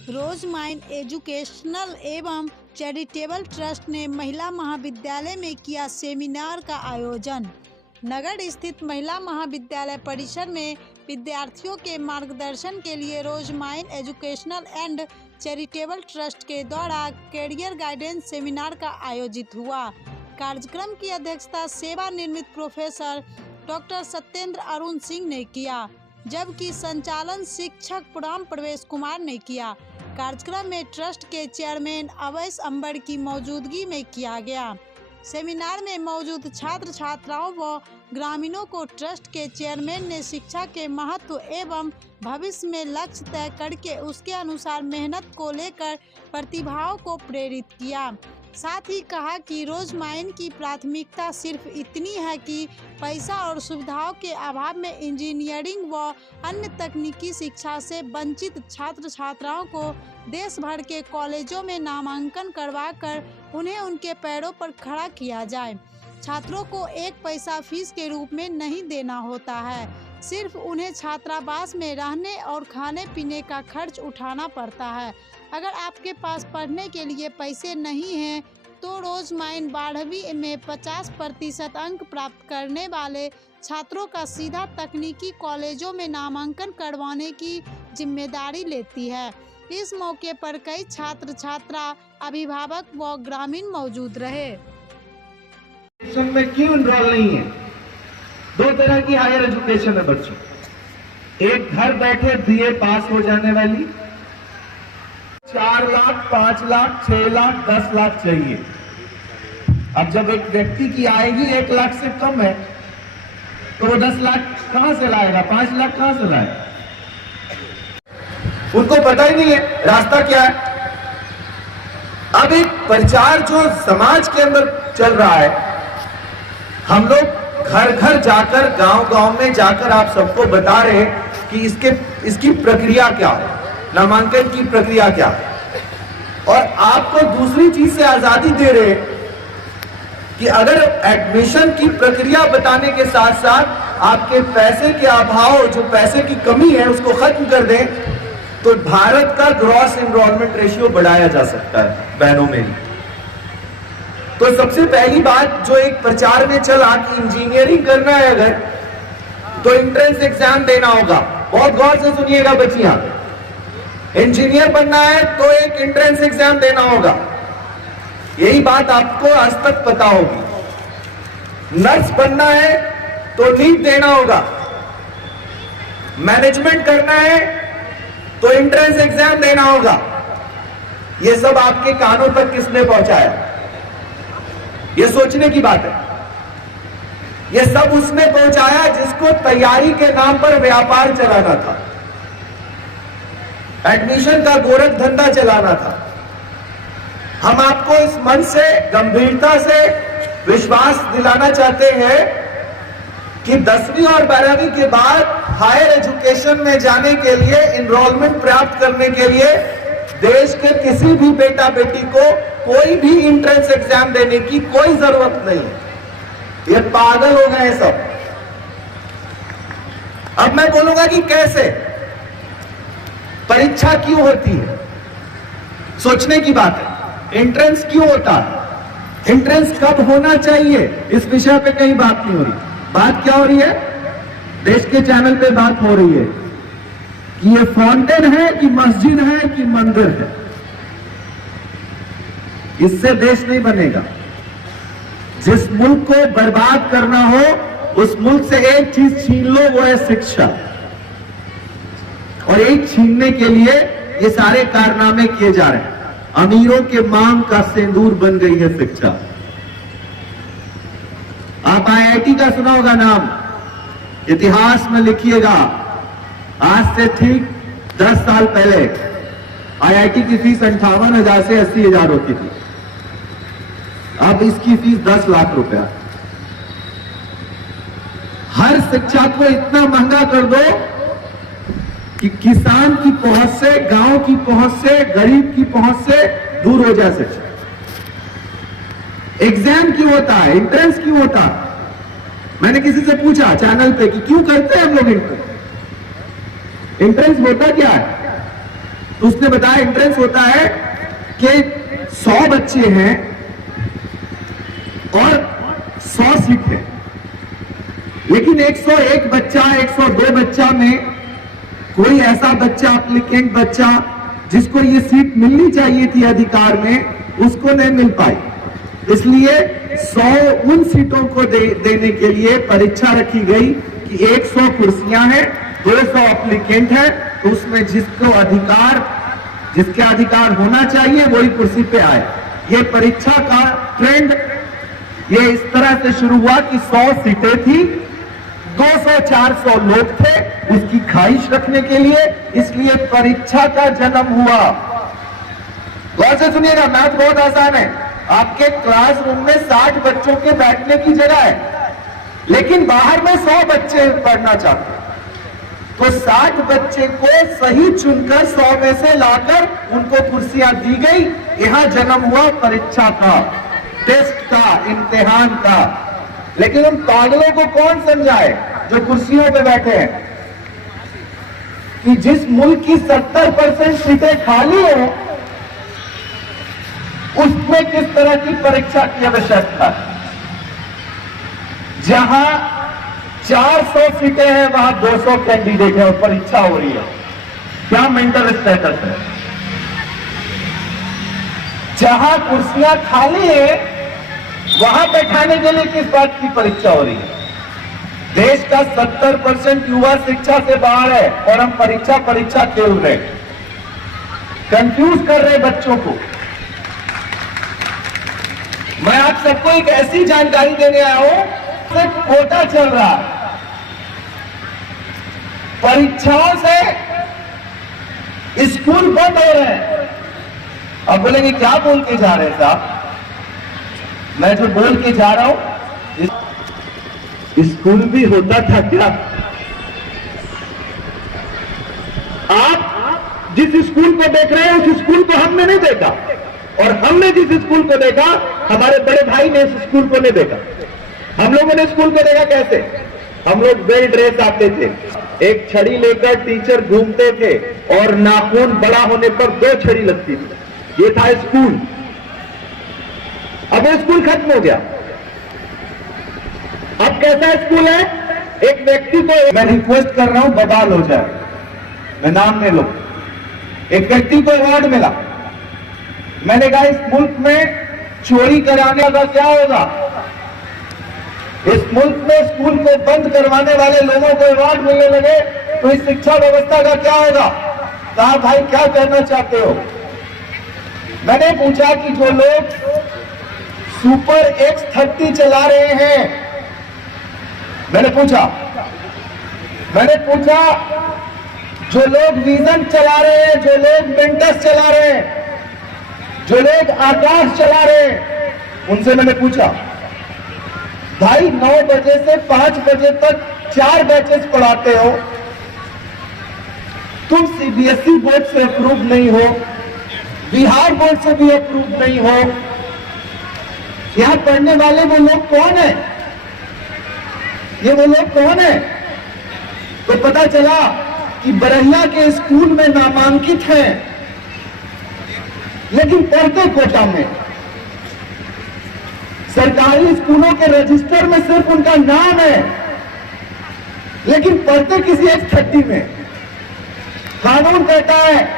रोजमाइन educational एवं charitable trust ने महिला महाविद्यालय में किया सेमिनार का आयोजन। नगर स्थित महिला महाविद्यालय परिसर में विद्यार्थियों के मार्गदर्शन के लिए रोजमाइन एजुकेशनल एंड चैरिटेबल ट्रस्ट के द्वारा कैरियर गाइडेंस सेमिनार का आयोजित हुआ। कार्यक्रम की अध्यक्षता सेवानिवृत्त प्रोफेसर डॉक्टर सत्येंद्र अरुण सिंह ने किया, जबकि संचालन शिक्षक राम प्रवेश कुमार ने किया। कार्यक्रम में ट्रस्ट के चेयरमैन अवैस अंबर की मौजूदगी में किया गया। सेमिनार में मौजूद छात्र छात्राओं व ग्रामीणों को ट्रस्ट के चेयरमैन ने शिक्षा के महत्व एवं भविष्य में लक्ष्य तय करके उसके अनुसार मेहनत को लेकर प्रतिभाओं को प्रेरित किया। साथ ही कहा कि रोजमाइन की प्राथमिकता सिर्फ इतनी है कि पैसा और सुविधाओं के अभाव में इंजीनियरिंग व अन्य तकनीकी शिक्षा से वंचित छात्र छात्राओं को देश भर के कॉलेजों में नामांकन करवाकर उन्हें उनके पैरों पर खड़ा किया जाए। छात्रों को एक पैसा फीस के रूप में नहीं देना होता है, सिर्फ उन्हें छात्रावास में रहने और खाने पीने का खर्च उठाना पड़ता है। अगर आपके पास पढ़ने के लिए पैसे नहीं हैं तो रोजमाइन 12वीं में 50% अंक प्राप्त करने वाले छात्रों का सीधा तकनीकी कॉलेजों में नामांकन करवाने की जिम्मेदारी लेती है। इस मौके पर कई छात्र छात्रा, अभिभावक व ग्रामीण मौजूद रहे। में क्यों इनरोल नहीं है? दो तरह की हायर एजुकेशन है बच्चों। एक घर बैठे बीए पास हो जाने वाली 4 लाख, 5 लाख, 6 लाख, 10 लाख चाहिए। अब जब एक व्यक्ति की आय ही 1 लाख से कम है तो वो 10 लाख कहां से लाएगा, 5 लाख कहां से लाएगा? उनको पता ही नहीं है रास्ता क्या है। अब एक प्रचार जो समाज के अंदर चल रहा है, हम लोग घर घर जाकर, गांव गांव में जाकर आप सबको बता रहे हैं कि इसकी प्रक्रिया क्या है, नामांकन की प्रक्रिया क्या है, और आपको दूसरी चीज से आजादी दे रहे हैं कि अगर एडमिशन की प्रक्रिया बताने के साथ साथ आपके पैसे के अभाव, जो पैसे की कमी है, उसको खत्म कर दें तो भारत का ग्रॉस एनरोलमेंट रेशियो बढ़ाया जा सकता है। बहनों मेरी, तो सबसे पहली बात जो एक प्रचार में चला कि इंजीनियरिंग करना है अगर, तो एंट्रेंस एग्जाम देना होगा। बहुत गौर से सुनिएगा बच्चियां, इंजीनियर बनना है तो एक एंट्रेंस एग्जाम देना होगा। यही बात आपको आज तक पता होगी। नर्स बनना है तो नीट देना होगा। मैनेजमेंट करना है तो एंट्रेंस एग्जाम देना होगा। यह सब आपके कानों तक किसने पहुंचाया? यह सोचने की बात है। यह सब उसने पहुंचाया जिसको तैयारी के नाम पर व्यापार चलाना था, एडमिशन का गोरख धंधा चलाना था। हम आपको इस मन से, गंभीरता से विश्वास दिलाना चाहते हैं कि 10वीं और 12वीं के बाद हायर एजुकेशन में जाने के लिए, एनरोलमेंट प्राप्त करने के लिए देश के किसी भी बेटा बेटी को कोई भी एंट्रेंस एग्जाम देने की कोई जरूरत नहीं। ये पागल हो गए हैं सब। अब मैं बोलूंगा कि कैसे, परीक्षा क्यों होती है, सोचने की बात है। एंट्रेंस क्यों होता है, एंट्रेंस कब होना चाहिए, इस विषय पे कहीं बात नहीं हो रही। बात क्या हो रही है? देश के चैनल पे बात हो रही है कि ये फाउंटेन है कि मस्जिद है कि मंदिर है। इससे देश नहीं बनेगा। जिस मुल्क को बर्बाद करना हो, उस मुल्क से एक चीज छीन लो, वो है शिक्षा। और एक छीनने के लिए ये सारे कारनामे किए जा रहे हैं। अमीरों के मांग का सिंदूर बन गई है शिक्षा। आप आईआईटी का सुना होगा नाम, इतिहास में लिखिएगा। आज से ठीक 10 साल पहले आईआईटी की फीस 58,000 से 80,000 होती थी। अब इसकी फीस 10 लाख रुपया। हर शिक्षा को इतना महंगा कर दो कि किसान की पहुंच से, गांव की पहुंच से, गरीब की पहुंच से दूर हो जा सके। एग्जाम क्यों होता है, एंट्रेंस क्यों होता है? मैंने किसी से पूछा चैनल पे कि क्यों करते हैं हम लोग एंट्रेंस होता क्या है? तो उसने बताया एंट्रेंस होता है कि 100 बच्चे हैं और 100 सीट है, लेकिन 101 बच्चा 102 बच्चा में कोई ऐसा बच्चा एप्लीकेंट बच्चा जिसको ये सीट मिलनी चाहिए थी अधिकार में, उसको नहीं मिल पाई। इसलिए 100 उन सीटों को देने के लिए परीक्षा रखी गई कि 100 कुर्सियां हैं, 200 एप्लीकेंट है, तो उसमें जिसके अधिकार होना चाहिए वही कुर्सी पे आए। ये परीक्षा का ट्रेंड ये इस तरह से शुरू हुआ कि 100 सीटें थी, 200-400 लोग थे उसकी ख्वाहिश रखने के लिए, इसलिए परीक्षा का जन्म हुआ। गौर से सुनिएगा, मैथ बहुत आसान है। आपके क्लासरूम में 60 बच्चों के बैठने की जगह है, लेकिन बाहर में 100 बच्चे पढ़ना चाहते हैं, तो 60 बच्चे को सही चुनकर 100 में से लाकर उनको कुर्सियां दी गई। यहां जन्म हुआ परीक्षा का, टेस्ट का, इम्तिहान का। लेकिन उन पागलों को कौन समझाए जो कुर्सियों पे बैठे हैं कि जिस मुल्क की 70% सीटें खाली हो उसमें किस तरह की परीक्षा की आवश्यकता है। जहां 400 सीटें हैं वहां 200 कैंडिडेट है और परीक्षा हो रही है। क्या मेंटल स्टेटस है। जहां कुर्सियां खाली है वहां बैठाने के लिए किस बात की परीक्षा हो रही है। देश का 70% युवा शिक्षा से बाहर है और हम परीक्षा खेल रहे, कंफ्यूज कर रहे बच्चों को। मैं आप सबको एक ऐसी जानकारी देने आया हूं, सिर्फ कोटा चल रहा है। परीक्षाओं से स्कूल बंद हो रहे हैं। अब बोलेंगे क्या बोल के जा रहे हैं साहब। मैं जो बोल के जा रहा हूं, स्कूल भी होता था क्या। आप जिस स्कूल को देख रहे हैं उस स्कूल को हमने नहीं देखा, और हमने जिस स्कूल को देखा हमारे बड़े भाई ने इस स्कूल को नहीं देखा। हम लोगों ने स्कूल को देखा कैसे। हम लोग वेल ड्रेस आते थे, एक छड़ी लेकर टीचर घूमते थे और नाखून बड़ा होने पर 2 छड़ी लगती थी। ये था स्कूल। अब वो स्कूल खत्म हो गया। अब कैसा स्कूल है। एक व्यक्ति को मैं रिक्वेस्ट कर रहा हूं बवाल हो जाए, मैं नाम नहीं लूं। एक व्यक्ति को अवार्ड मिला। मैंने कहा इस मुल्क में चोरी कराने का क्या होगा। इस मुल्क में स्कूल को बंद करवाने वाले लोगों को अवार्ड मिलने लगे तो इस शिक्षा व्यवस्था का क्या होगा। कहा भाई क्या कहना चाहते हो। मैंने पूछा कि जो लोग सुपर X30 चला रहे हैं, मैंने पूछा जो लोग विजन चला रहे हैं, जो लोग मेंटस चला रहे हैं, जो लोग आकाश चला रहे हैं, उनसे मैंने पूछा भाई 9 बजे से 5 बजे तक 4 बैचेस पढ़ाते हो, तुम CBSE बोर्ड से अप्रूव नहीं हो, बिहार बोर्ड से भी अप्रूव नहीं हो, यहां पढ़ने वाले वो लोग कौन है। ये वो लोग कौन है। तो पता चला कि बरहिया के स्कूल में नामांकित हैं, लेकिन पढ़ते कोटा में। सरकारी स्कूलों के रजिस्टर में सिर्फ उनका नाम है, लेकिन पढ़ते किसी X30 में। कानून कहता है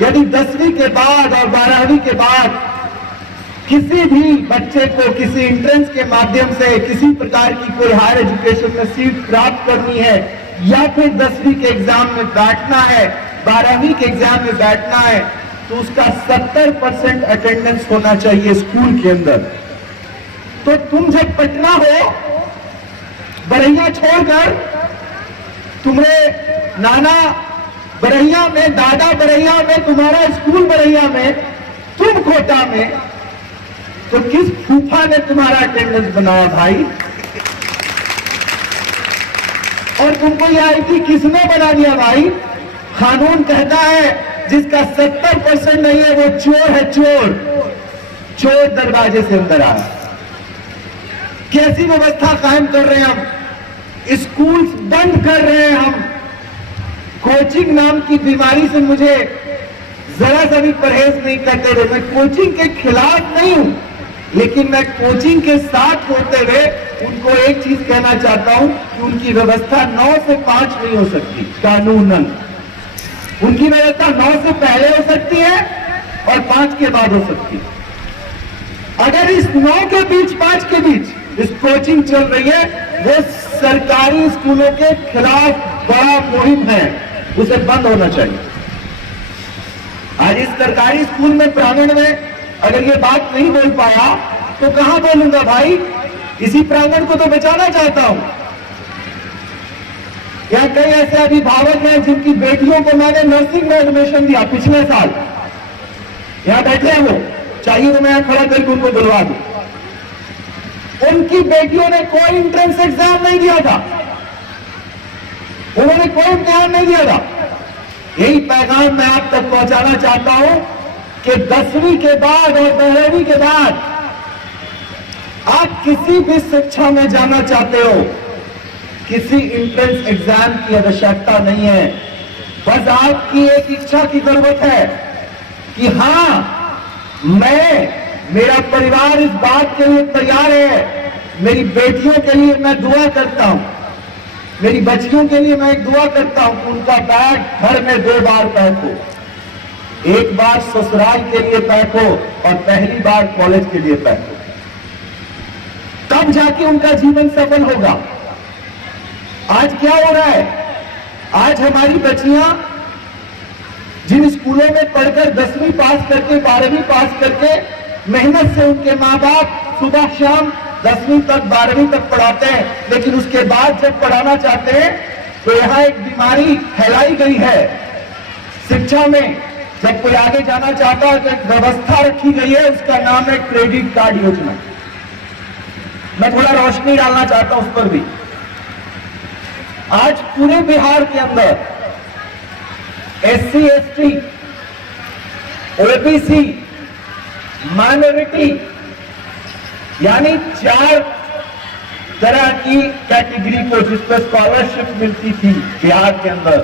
यदि 10वीं के बाद और 12वीं के बाद किसी भी बच्चे को किसी एंट्रेंस के माध्यम से किसी प्रकार की कोई हायर एजुकेशन में सीट प्राप्त करनी है, या फिर 10वीं के एग्जाम में बैठना है, 12वीं के एग्जाम में बैठना है, तो उसका 70% अटेंडेंस होना चाहिए स्कूल के अंदर। तो तुम जब पटना हो, बरहिया छोड़कर, तुम्हारे नाना बरहिया में, दादा बरहिया में, तुम्हारा स्कूल बरहिया में, तुम कोटा में, तो किस फूफा ने तुम्हारा अटेंडेंस बनाया भाई। और तुमको ये आईटी किसने बना दिया भाई। कानून कहता है जिसका 70% नहीं है वो चोर है, चोर दरवाजे से अंदर आ। कैसी व्यवस्था कायम कर रहे हैं हम। स्कूल बंद कर रहे हैं हम। कोचिंग नाम की बीमारी से मुझे जरा सा भी परहेज नहीं करते थे। मैं कोचिंग के खिलाफ नहीं हूं, लेकिन मैं कोचिंग के साथ होते हुए उनको एक चीज कहना चाहता हूं कि उनकी व्यवस्था 9 से 5 नहीं हो सकती कानूनन। उनकी व्यवस्था 9 से पहले हो सकती है और 5 के बाद हो सकती है। अगर इस 9 के बीच 5 के बीच इस कोचिंग चल रही है, वो सरकारी स्कूलों के खिलाफ बड़ा मुहिम है, उसे बंद होना चाहिए। आज इस सरकारी स्कूल में प्रांगण में अगर ये बात नहीं बोल पाया तो कहां बोलूंगा भाई? इसी प्रांगण को तो बचाना चाहता हूं। यहाँ कई ऐसे अभिभावक हैं जिनकी बेटियों को मैंने नर्सिंग में एडमिशन दिया पिछले साल। यहाँ बैठे हैं वो, चाहिए तो मैं यहाँ खड़ा करके उनको बुलवा दूं। उनकी बेटियों ने कोई एंट्रेंस एग्जाम नहीं दिया था, उन्होंने कोई इम्तिहान नहीं दिया था। यही पैगाम मैं आप तक पहुंचाना चाहता हूं कि 10वीं के बाद और 12वीं के बाद आप किसी भी शिक्षा में जाना चाहते हो, किसी एंट्रेंस एग्जाम की आवश्यकता नहीं है। बस आपकी एक इच्छा की जरूरत है कि हां, मेरा परिवार इस बात के लिए तैयार है, मेरी बेटियों के लिए मैं दुआ करता हूं, मेरी बच्चियों के लिए मैं एक दुआ करता हूं कि उनका बैग घर में 2 बार पैक हो, एक बार ससुराल के लिए पैक हो और पहली बार कॉलेज के लिए पैक हो, तब जाके उनका जीवन सफल होगा। आज क्या हो रहा है? आज हमारी बच्चियां जिन स्कूलों में पढ़कर 10वीं पास करके 12वीं पास करके मेहनत से उनके माँ बाप सुबह शाम 10वीं तक 12वीं तक पढ़ाते हैं, लेकिन उसके बाद जब पढ़ाना चाहते हैं तो यहाँ एक बीमारी फैलाई गई है शिक्षा में। जब कोई आगे जाना चाहता है तो एक व्यवस्था रखी गई है, उसका नाम है क्रेडिट कार्ड योजना। मैं थोड़ा रोशनी डालना चाहता हूं उस पर भी। आज पूरे बिहार के अंदर SC ST OBC माइनॉरिटी यानी 4 तरह की कैटेगरी को जिस पर स्कॉलरशिप मिलती थी बिहार के अंदर,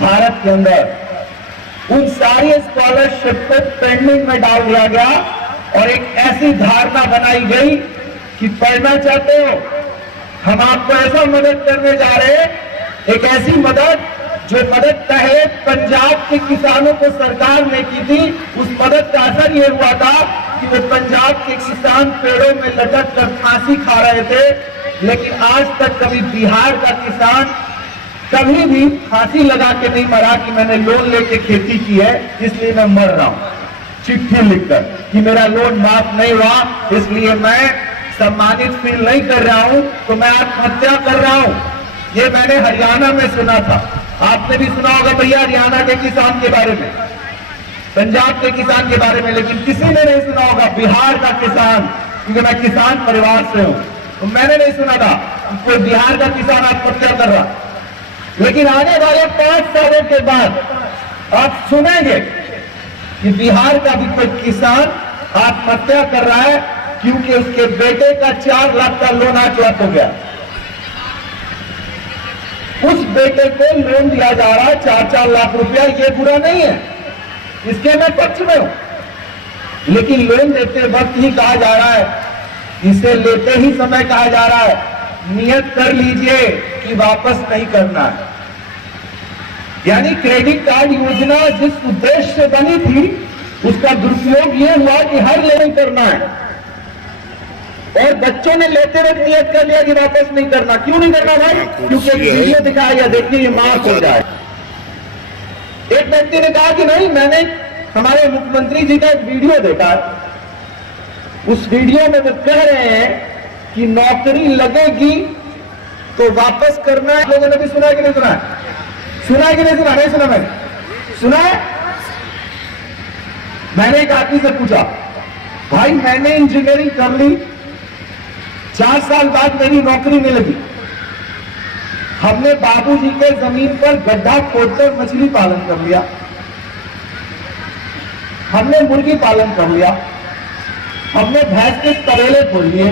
भारत के अंदर, उन सारी स्कॉलरशिप को पेंडिंग में डाल दिया गया और एक ऐसी धारणा बनाई गई कि पढ़ना चाहते हो, हम आपको ऐसा मदद करने जा रहे हैं, एक ऐसी मदद जो मदद पहले पंजाब के किसानों को सरकार ने की थी। उस मदद का असर यह हुआ था कि वो पंजाब के किसान पेड़ों में लटक कर फांसी खा रहे थे, लेकिन आज तक कभी बिहार का किसान कभी भी फांसी लगा के नहीं मरा कि मैंने लोन लेके खेती की है इसलिए मैं मर रहा हूं, चिट्ठी लिखकर कि मेरा लोन माफ नहीं हुआ इसलिए मैं सम्मानित फील नहीं कर रहा हूं तो मैं आत्महत्या कर रहा हूं। ये मैंने हरियाणा में सुना था, आपने भी सुना होगा भैया हरियाणा के किसान के बारे में, पंजाब के किसान के बारे में, लेकिन किसी ने नहीं सुना होगा बिहार का किसान, क्योंकि मैं किसान परिवार से हूं तो मैंने नहीं सुना था कोई बिहार का किसान आत्महत्या कर रहा। लेकिन आने वाले 5 सालों के बाद आप सुनेंगे कि बिहार का भी कोई किसान आत्महत्या कर रहा है क्योंकि उसके बेटे का 4 लाख का लोन आज रद्द हो गया। उस बेटे को लोन दिया जा रहा है 4-4 लाख रुपया, ये बुरा नहीं है, इसके मैं पक्ष में हूं, लेकिन लोन देते वक्त ही कहा जा रहा है, इसे लेते ही समय कहा जा रहा है नियत कर लीजिए कि वापस नहीं करना है। यानी क्रेडिट कार्ड योजना जिस उद्देश्य से बनी थी उसका दुरुपयोग यह हुआ कि हर लेन करना है और बच्चों ने लेते वक्त नियत कर लिया कि वापस नहीं करना। क्यों नहीं करना भाई? क्योंकि एक वीडियो दिखाया गया, देखिए ये माफ हो जाए। एक व्यक्ति ने कहा कि नहीं, मैंने हमारे मुख्यमंत्री जी का एक वीडियो देखा, उस वीडियो में वो कह रहे हैं कि नौकरी लगेगी तो वापस करना है। लोगों ने भी सुना कि नहीं सुना? सुना है कि नहीं सुना? नहीं सुना? मैंने सुना है। मैंने एक आदमी से पूछा, भाई मैंने इंजीनियरिंग कर ली, 4 साल बाद मेरी नौकरी नहीं लगी, हमने बाबूजी के जमीन पर गड्ढा खोदकर मछली पालन कर लिया, हमने मुर्गी पालन कर लिया, हमने भैंस के तबेले खोल लिए,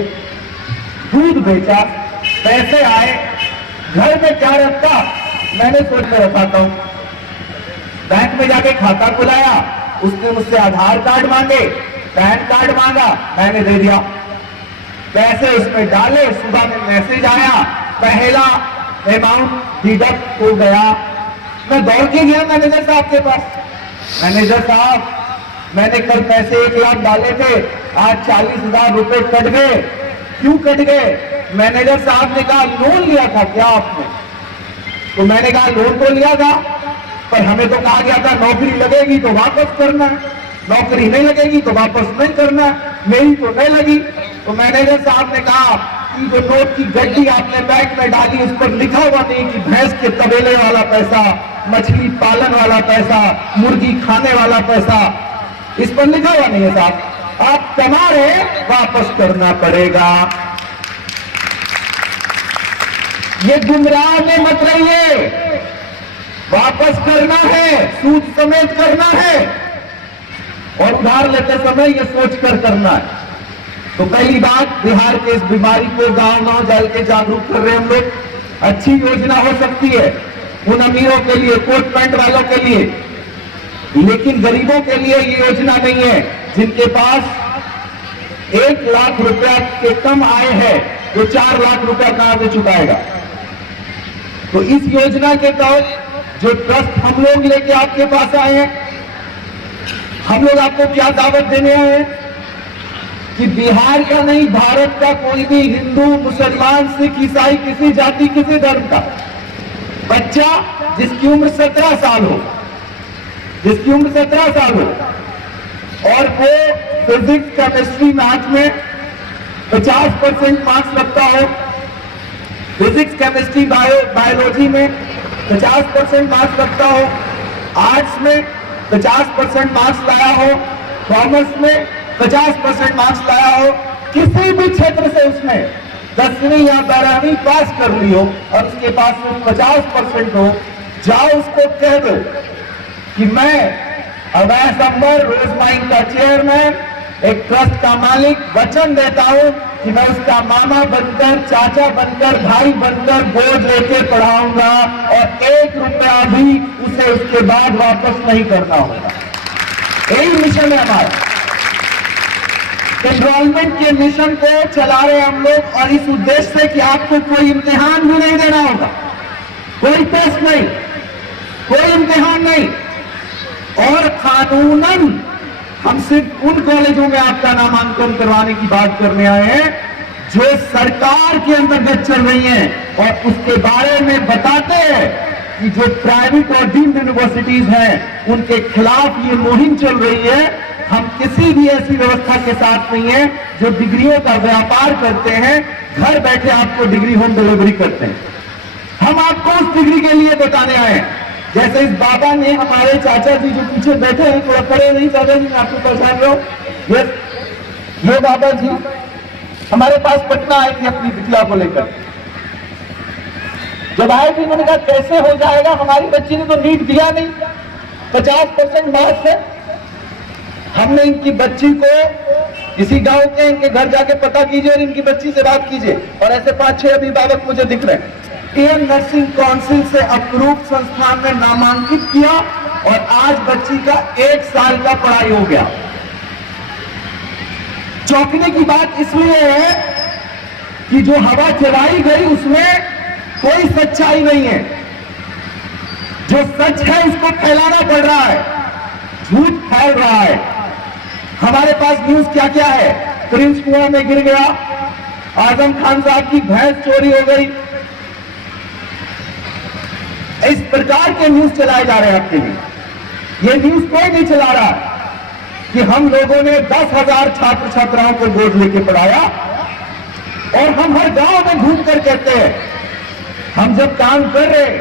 दूध बेचा, पैसे आए, घर में क्या रखता मैंने सोच कर रखाता हूं। बैंक में जाके खाता खुलाया, उसने मुझसे आधार कार्ड मांगे, पैन कार्ड मांगा, मैंने दे दिया। पैसे उसमें डाले, सुबह में मैसेज आया, पहला अमाउंट डिडक्ट हो गया। मैं दौड़ के गया मैनेजर साहब के पास। मैनेजर साहब, मैंने कल पैसे 1 लाख डाले थे, आज 40,000 रुपए कट गए। क्यों कट गए? मैनेजर साहब ने कहा लोन लिया था क्या आपने? तो मैंने कहा लोन तो लिया था, पर हमें तो कहा गया था नौकरी लगेगी तो वापस करना है, नौकरी नहीं लगेगी तो वापस नहीं करना है, मेरी तो नहीं लगी। तो मैनेजर साहब ने कहा कि जो नोट की गड्डी आपने बैंक में डाली उस पर लिखा हुआ नहीं कि भैंस के तबेले वाला पैसा, मछली पालन वाला पैसा, मुर्गी खाने वाला पैसा, इस पर लिखा हुआ नहीं है साहब। आप कमा रहे, वापस करना पड़ेगा। ये गुमराह में मत रहिए, वापस करना है, सूद समेत करना है, और उधार लेते समय ये सोचकर करना है। तो पहली बात, बिहार के इस बीमारी को गांव-गांव जाल के जागरूक कर रहे हैं हम लोग। अच्छी योजना हो सकती है उन अमीरों के लिए, कोट पैंट वालों के लिए, लेकिन गरीबों के लिए ये योजना नहीं है। जिनके पास 1 लाख रुपया के कम आय है, वो 4 लाख रुपया कहां से चुकाएगा? तो इस योजना के तहत जो ट्रस्ट हम लोग लेके आपके पास आए हैं, हम लोग आपको क्या दावत देने आए हैं कि बिहार का नहीं, भारत का कोई भी हिंदू, मुसलमान, सिख, ईसाई, किसी जाति, किसी धर्म का बच्चा जिसकी उम्र 17 साल हो, जिसकी उम्र 17 साल हो और वो फिजिक्स, केमिस्ट्री, मैथ में 50% मार्क्स रखता हो, फिजिक्स, केमिस्ट्री, बायोलॉजी में 50% मार्क्स रखता हो, आर्ट्स में 50% मार्क्स लाया हो, कॉमर्स में 50% मार्क्स लाया हो, किसी भी क्षेत्र से उसने 10वीं या 12वीं पास कर ली हो और उसके पास में 50% हो, जाओ उसको कह दो कि मैं अवैध अंबर रोज माइन का चेयरमैन, एक ट्रस्ट का मालिक, वचन देता हूं कि मैं उसका मामा बनकर, चाचा बनकर, भाई बनकर बोझ लेके पढ़ाऊंगा और 1 रुपया भी उसे उसके बाद वापस नहीं करना होगा। यही मिशन है हमारा। एनरोलमेंट के मिशन को चला रहे हम लोग, और इस उद्देश्य से कि आपको कोई इम्तिहान भी नहीं देना होगा, कोई टेस्ट नहीं, कोई इम्तिहान नहीं, और कानूनन हम सिर्फ उन कॉलेजों में आपका नामांकन करवाने की बात करने आए हैं जो सरकार के अंतर्गत चल रही हैं, और उसके बारे में बताते हैं कि जो प्राइवेट और डीम्ड यूनिवर्सिटीज हैं उनके खिलाफ ये मुहिम चल रही है। हम किसी भी ऐसी व्यवस्था के साथ नहीं है जो डिग्रियों का व्यापार करते हैं, घर बैठे आपको डिग्री होम डिलीवरी करते हैं। हम आपको उस डिग्री के लिए बताने आए हैं। जैसे इस बाबा ने, हमारे चाचा जी जो पीछे बैठे हैं, थोड़ा खड़े नहीं चाचा जी, मैं आपको पहचान रहा हूं, ये बाबा जी हमारे पास पटना आए थे अपनी बिटिया को लेकर। जब आए थे मैंने कहा कैसे हो जाएगा, हमारी बच्ची ने तो नीट दिया नहीं, 50% मार्क्स है। हमने इनकी बच्ची को किसी गांव के, इनके घर जाके पता कीजिए और इनकी बच्ची से बात कीजिए, और ऐसे 5-6 अभिभावक मुझे दिख रहे हैं। इंडियन नर्सिंग काउंसिल से अप्रूव संस्थान में नामांकित किया और आज बच्ची का 1 साल का पढ़ाई हो गया। चौंकने की बात इसलिए है कि जो हवा चलाई गई उसमें कोई सच्चाई नहीं है। जो सच है उसको फैलाना पड़ रहा है, झूठ फैल रहा है। हमारे पास न्यूज क्या क्या है, प्रिंस कुआं में गिर गया, आजम खान साहब की भैंस चोरी हो गई, इस प्रकार के न्यूज चलाए जा रहे हैं आपके लिए। ये न्यूज कोई नहीं चला रहा है कि हम लोगों ने 10,000 छात्र छात्राओं को गोद लेके पढ़ाया, और हम हर गांव में घूम कर कहते हैं हम जब काम कर रहे,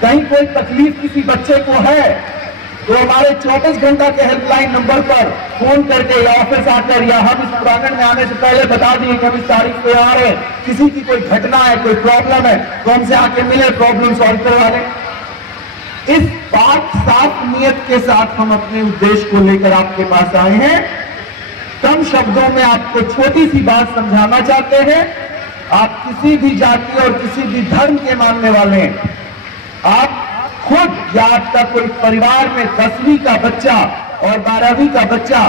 कहीं कोई तकलीफ किसी बच्चे को है तो हमारे 24 घंटा के हेल्पलाइन नंबर पर फोन करके या ऑफिस आकर या हम इस प्रांगण में आने से पहले बता दिए कि हम इस तारीख पे आ रहे हैं, किसी की कोई घटना है, कोई प्रॉब्लम है तो हमसे आके मिले, प्रॉब्लम सॉल्व करवा लें। इस बात साफ नियत के साथ हम अपने उद्देश्य को लेकर आपके पास आए हैं। कम शब्दों में आपको छोटी सी बात समझाना चाहते हैं। आप किसी भी जाति और किसी भी धर्म के मानने वाले हैं, आप खुद या आपका कोई परिवार में 10वीं का बच्चा और 12वीं का बच्चा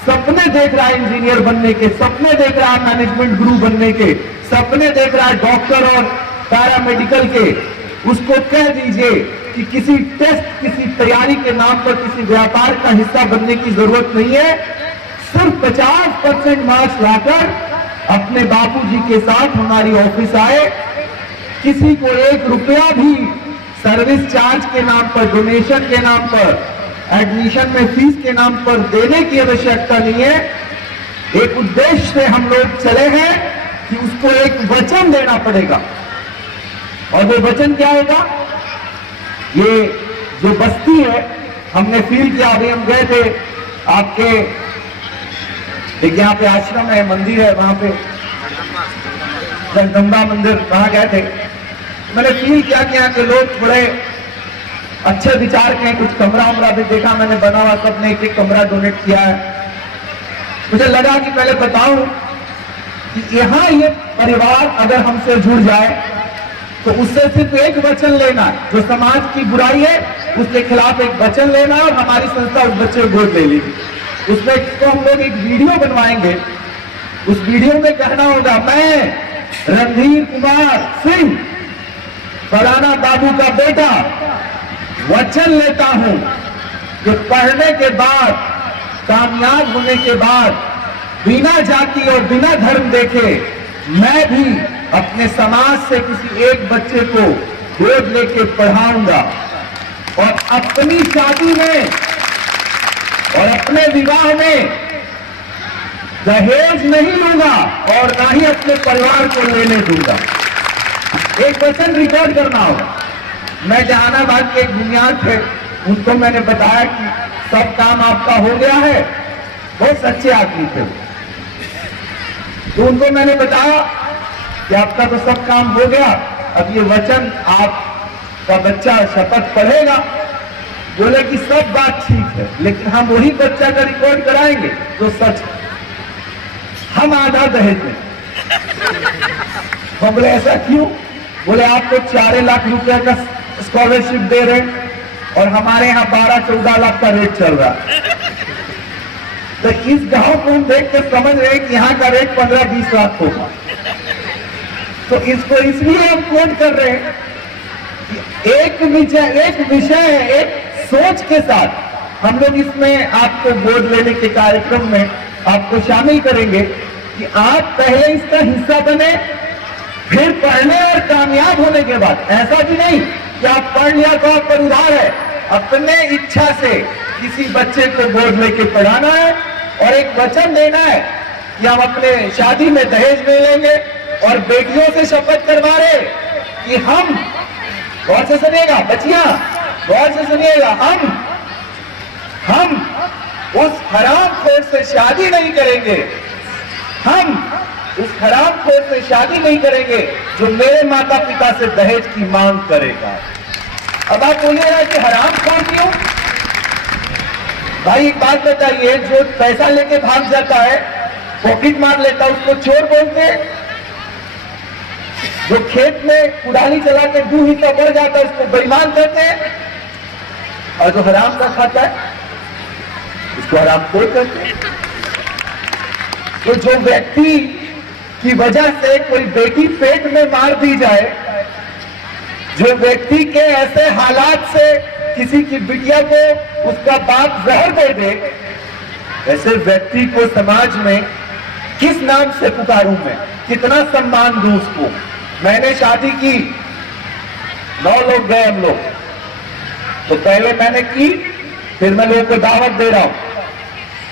सपने देख रहा है इंजीनियर बनने के, सपने देख रहा है मैनेजमेंट गुरु बनने के, सपने देख रहा है डॉक्टर और पैरामेडिकल के, उसको कह दीजिए कि किसी टेस्ट, किसी तैयारी के नाम पर किसी व्यापार का हिस्सा बनने की जरूरत नहीं है। सिर्फ 50% मार्क्स लाकर अपने बापूजी के साथ हमारी ऑफिस आए, किसी को 1 रुपया भी सर्विस चार्ज के नाम पर, डोनेशन के नाम पर, एडमिशन में फीस के नाम पर देने की आवश्यकता नहीं है। एक उद्देश्य से हम लोग चले हैं कि उसको एक वचन देना पड़ेगा, और वो वचन क्या होगा? ये जो बस्ती है, हमने फील किया, अभी हम गए थे आपके, देखिए यहाँ पे आश्रम है, मंदिर है, वहां पे जगदम्बा मंदिर, वहां गए थे। मैंने फील किया कि यहाँ के लोग थोड़े अच्छे विचार के हैं, कुछ कमरा उमरा भी देखा मैंने बना हुआ, सबने एक कमरा डोनेट किया है। मुझे लगा कि पहले बताऊं कि यहाँ ये परिवार अगर हमसे जुड़ जाए तो उससे सिर्फ एक वचन लेना है, जो समाज की बुराई है उसके खिलाफ एक वचन लेना है, और हमारी संस्था उस बच्चे को गोद ले लेगी। उसमें तो हम लोग एक वीडियो बनवाएंगे, उस वीडियो में कहना होगा, मैं रणधीर कुमार सिंह फलाना बाबू का बेटा वचन लेता हूं कि पढ़ने के बाद, कामयाब होने के बाद, बिना जाति और बिना धर्म देखे मैं भी अपने समाज से किसी एक बच्चे को गोद लेके पढ़ाऊंगा, और अपनी शादी में और अपने विवाह में दहेज नहीं लूंगा और ना ही अपने परिवार को लेने दूंगा। एक वचन रिकॉर्ड करना होगा। मैं जहानाबाद के एक बुनियाद थे, उनको मैंने बताया कि सब काम आपका हो गया है, बहुत सच्चे आदमी थे, तो उनको मैंने बताया कि आपका तो सब काम हो गया, अब ये वचन आपका बच्चा शपथ पढ़ेगा। बोले कि सब बात ठीक है, लेकिन हम वही बच्चा का रिकॉर्ड कराएंगे जो सच है, हम आधा दहेज में। हम बोले ऐसा क्यों? बोले आपको 4 लाख रुपए का स्कॉलरशिप दे रहे और हमारे यहाँ 12-14 लाख का रेट चल रहा है। तो इस गांव को हम देख कर समझ रहे हैं कि यहाँ का रेट 15-20 लाख होगा। तो इसको इसलिए हम कोट कर रहे हैं कि एक विषय है, एक सोच के साथ हम लोग इसमें आपको गोद लेने के कार्यक्रम में आपको शामिल करेंगे कि आप पहले इसका हिस्सा बने, फिर पढ़ने और कामयाब होने के बाद, ऐसा भी नहीं कि आप पढ़ लिया तो आप पर उधार है, अपने इच्छा से किसी बच्चे को गोद लेके पढ़ाना है और एक वचन देना है कि हम अपने शादी में दहेज नहीं लेंगे, और बेटियों से शपथ करवा रहे कि हम, गौर से सुनिएगा बच्चियां, गौर से सुनिएगा, हम उस हरामखोर से शादी नहीं करेंगे, हम उस हरामखोर से शादी नहीं करेंगे जो मेरे माता पिता से दहेज की मांग करेगा। अब आप बोलिएगा कि हरामखोर क्यों? भाई एक बात बताइए, जो पैसा लेके भाग जाता है, पॉकेट मार लेता है, उसको चोर बोलते हैं? जो खेत में कुदाली चला के 2 हिस्सा बढ़ जाता है उसको बेईमान कहते हैं, और जो हराम का खाता है उसको हरामखोर कहते हैं। तो जो व्यक्ति की वजह से कोई बेटी पेट में मार दी जाए, जो व्यक्ति के ऐसे हालात से किसी की बिटिया को उसका बाप जहर दे दे, ऐसे व्यक्ति को समाज में किस नाम से पुकारूं मैं, कितना सम्मान दूं उसको? मैंने शादी की, 9 लोग गए हम लोग, तो पहले मैंने की, फिर मैं लोगों को दावत दे रहा हूं।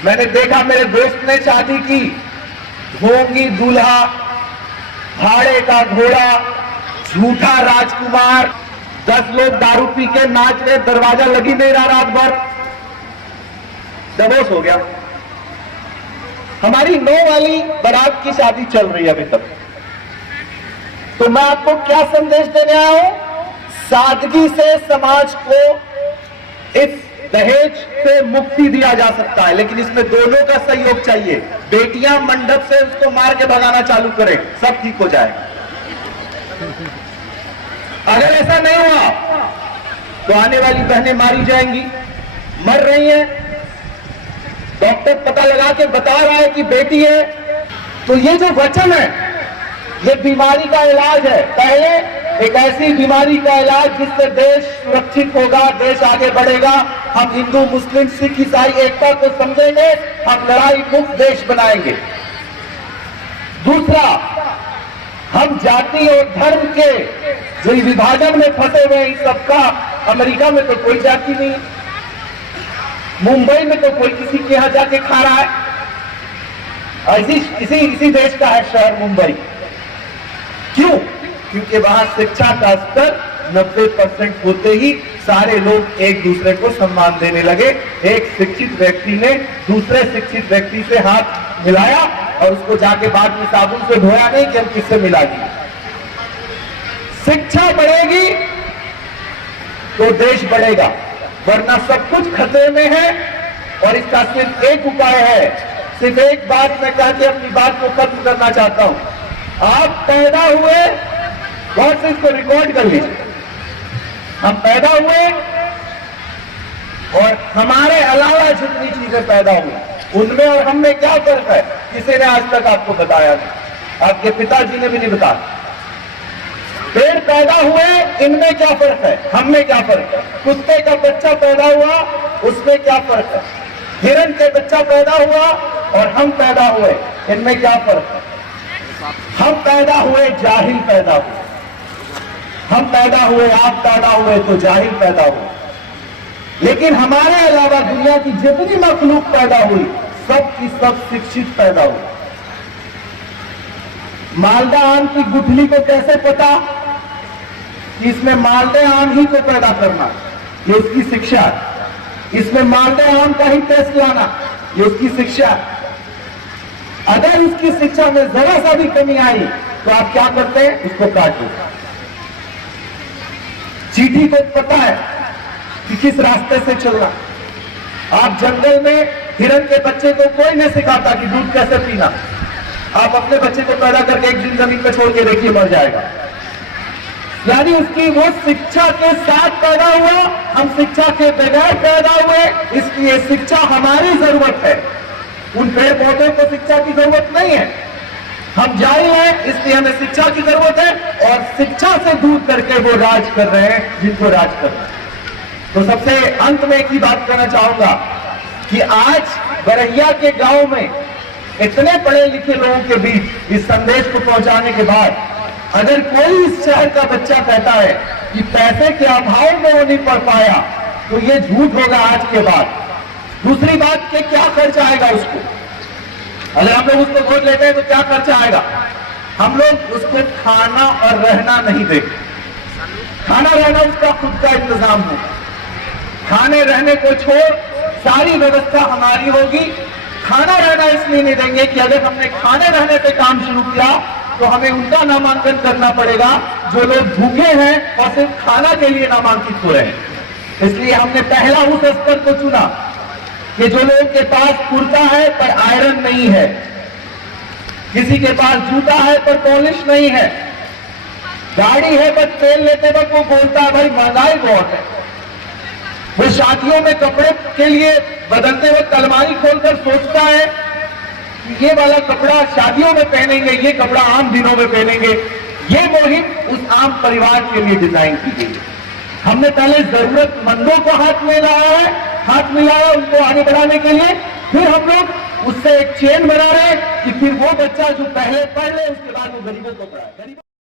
मैंने देखा मेरे दोस्त ने शादी की, ढोंगी दूल्हा, भाड़े का घोड़ा, झूठा राजकुमार, 10 लोग दारू पी के नाच रहे, दरवाजा लगी नहीं रहा रात भर, डिवोर्स हो गया। हमारी 9 वाली बारात की शादी चल रही है अभी तक। तो मैं आपको क्या संदेश देने आया हूं? सादगी से समाज को इस दहेज से मुक्ति दिया जा सकता है, लेकिन इसमें दोनों का सहयोग चाहिए। बेटियां मंडप से उसको मार के भगाना चालू करें, सब ठीक हो जाएगा। अगर ऐसा नहीं हुआ तो आने वाली बहनें मारी जाएंगी, मर रही हैं। डॉक्टर पता लगा के बता रहा है कि बेटी है। तो ये जो वचन है, ये बीमारी का इलाज है। पहले एक ऐसी बीमारी का इलाज जिससे देश सुरक्षित होगा, देश आगे बढ़ेगा। हम हिंदू, मुस्लिम, सिख, ईसाई एकता को समझेंगे, हम लड़ाई मुक्त देश बनाएंगे। दूसरा, हम जाति और धर्म के जो विभाजन में फंसे हुए हैं, सबका अमेरिका में तो कोई जाति नहीं, मुंबई में तो कोई किसी के यहां जाके खा रहा है। इसी देश का है शहर मुंबई। क्यों? क्योंकि वहां शिक्षा का स्तर 90% होते ही सारे लोग एक दूसरे को सम्मान देने लगे। एक शिक्षित व्यक्ति ने दूसरे शिक्षित व्यक्ति से हाथ मिलाया और उसको जाके बाद में साबुन से धोया नहीं कि हम किससे मिला दिए। शिक्षा बढ़ेगी तो देश बढ़ेगा, वरना सब कुछ खतरे में है। और इसका सिर्फ एक उपाय है, सिर्फ एक बात मैं कह के अपनी बात को खत्म करना चाहता हूं। आप पैदा हुए, बहुत से इसको रिकॉर्ड कर लीजिए। हम पैदा हुए और हमारे अलावा जितनी चीजें पैदा हुई उनमें और हम में क्या फर्क है, किसी ने आज तक आपको बताया नहीं, आपके पिताजी ने भी नहीं बताया। पेड़ पैदा हुए, इनमें क्या फर्क है, हम में क्या फर्क है। कुत्ते का बच्चा पैदा हुआ, उसमें क्या फर्क है। हिरण के बच्चा पैदा हुआ और हम पैदा हुए, इनमें क्या फर्क है। हम पैदा हुए, जाहिल पैदा हुए। हम पैदा हुए, आप पैदा हुए तो जाहिल पैदा हुए। लेकिन हमारे अलावा दुनिया की जितनी मखलूक पैदा हुई, सब की सब शिक्षित पैदा हुई। मालदा आम की गुठली को कैसे पता कि इसमें मालदे आम ही को पैदा करना, ये उसकी शिक्षा है। इसमें मालदे आम का ही टेस्ट लाना, ये उसकी शिक्षा है। अगर उसकी शिक्षा में जरा सा भी कमी आई तो आप क्या करते हैं, उसको काट दो। चींटी को पता है कि किस रास्ते से चलना। आप जंगल में हिरण के बच्चे को कोई नहीं सिखाता कि दूध कैसे पीना। आप अपने बच्चे को पैदा करके एक दिन जमीन पर छोड़ के देखिए, मर जाएगा। यानी उसकी वो शिक्षा के साथ पैदा हुआ, हम शिक्षा के बगैर पैदा हुए। इसलिए शिक्षा हमारी जरूरत है, उन पेड़ पौधों को शिक्षा की जरूरत नहीं है। हम जाहिल हैं, इसलिए हमें शिक्षा की जरूरत है। और शिक्षा से दूर करके वो राज कर रहे हैं जिनको राज करना है। तो सबसे अंत में एक ही बात कहना चाहूंगा कि आज बरहिया के गांव में इतने पढ़े लिखे लोगों के बीच इस संदेश को पहुंचाने के बाद अगर कोई इस शहर का बच्चा कहता है कि पैसे के अभाव में वो नहीं पढ़ पाया, तो ये झूठ होगा आज के बाद। दूसरी बात कि क्या खर्च आएगा उसको, अगर हम लोग उसको वोट लेते हैं तो क्या खर्चा आएगा। हम लोग उसको खाना और रहना नहीं देंगे। खाना रहना उसका खुद का इंतजाम है। खाने रहने को छोड़ सारी व्यवस्था हमारी होगी। खाना रहना इसलिए नहीं देंगे कि अगर हमने खाने रहने पे काम शुरू किया तो हमें उनका नामांकन करना पड़ेगा जो लोग भूखे हैं और सिर्फ खाना के लिए नामांकित हो रहे हैं। इसलिए हमने पहला उस स्तर को चुना कि जो लोगों के पास कुर्ता है पर आयरन नहीं है, किसी के पास जूता है पर पॉलिश नहीं है, गाड़ी है पर तेल लेते वक्त वो बोलता है भाई महंगाई बहुत है। वो शादियों में कपड़े के लिए बदलते वक्त अलमारी खोलकर सोचता है कि ये वाला कपड़ा शादियों में पहनेंगे, ये कपड़ा आम दिनों में पहनेंगे। ये मुहिम उस आम परिवार के लिए डिजाइन की गई। हमने पहले जरूरतमंदों को हाथ मिलाया उनको आगे बढ़ाने के लिए, फिर हम लोग उससे एक चेन बना रहे हैं कि फिर वो बच्चा जो पहले पढ़ ले उसके बाद वो गरीबों को पढ़ाए।